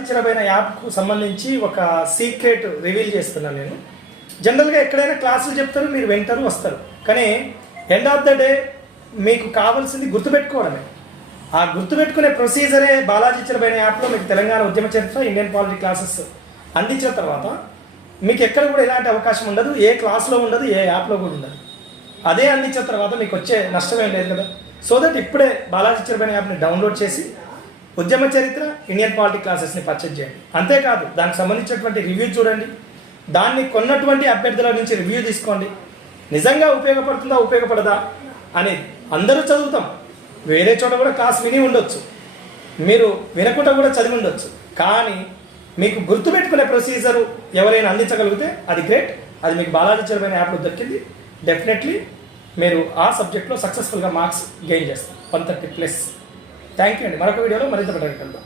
ఇచ్చిన యాప్కు సంబంధించి ఒక సీక్రెట్ రివీల్ చేస్తున్నాను నేను. జనరల్గా ఎక్కడైనా క్లాసులు చెప్తారు మీరు వింటారు వస్తారు. కానీ ఎండ్ ఆఫ్ ద డే మీకు కావాల్సింది గుర్తుపెట్టుకోవడమే. ఆ గుర్తుపెట్టుకునే ప్రొసీజరే బాలాజీ చిరబైన యాప్లో మీకు తెలంగాణ ఉద్యమ చరిత్ర ఇండియన్ పాలిటీ క్లాసెస్ అందించిన తర్వాత మీకు ఎక్కడ కూడా ఎలాంటి అవకాశం ఉండదు ఏ క్లాస్లో ఉండదు ఏ యాప్లో కూడా ఉండదు. అదే అందించిన తర్వాత మీకు వచ్చే నష్టమేం లేదు కదా. సో దట్ ఇప్పుడే బాలాజీ చిరబైన యాప్ని డౌన్లోడ్ చేసి ఉద్యమ చరిత్ర ఇండియన్ పాలిటీ క్లాసెస్ని పర్చేజ్ చేయండి. అంతేకాదు దానికి సంబంధించినటువంటి రివ్యూ చూడండి. దాన్ని కొన్నటువంటి అభ్యర్థుల నుంచి రివ్యూ తీసుకోండి. నిజంగా ఉపయోగపడుతుందా ఉపయోగపడదా అని అందరూ చదువుతాం. వేరే చోట కూడా క్లాస్ విని ఉండొచ్చు. మీరు వినకుండా కూడా చదివి ఉండొచ్చు. కానీ మీకు గుర్తుపెట్టుకునే ప్రొసీజరు ఎవరైనా అందించగలిగితే అది గ్రేట్. అది మీకు బాలాజీ చరమైన యాప్లో దొరికింది. డెఫినెట్లీ మీరు ఆ సబ్జెక్ట్లో సక్సెస్ఫుల్గా మార్క్స్ గెయిన్ చేస్తారు. One thirty plus. Thank you అండి. మరొక వీడియోలో మరింత బెటర్ కలుద్దాం.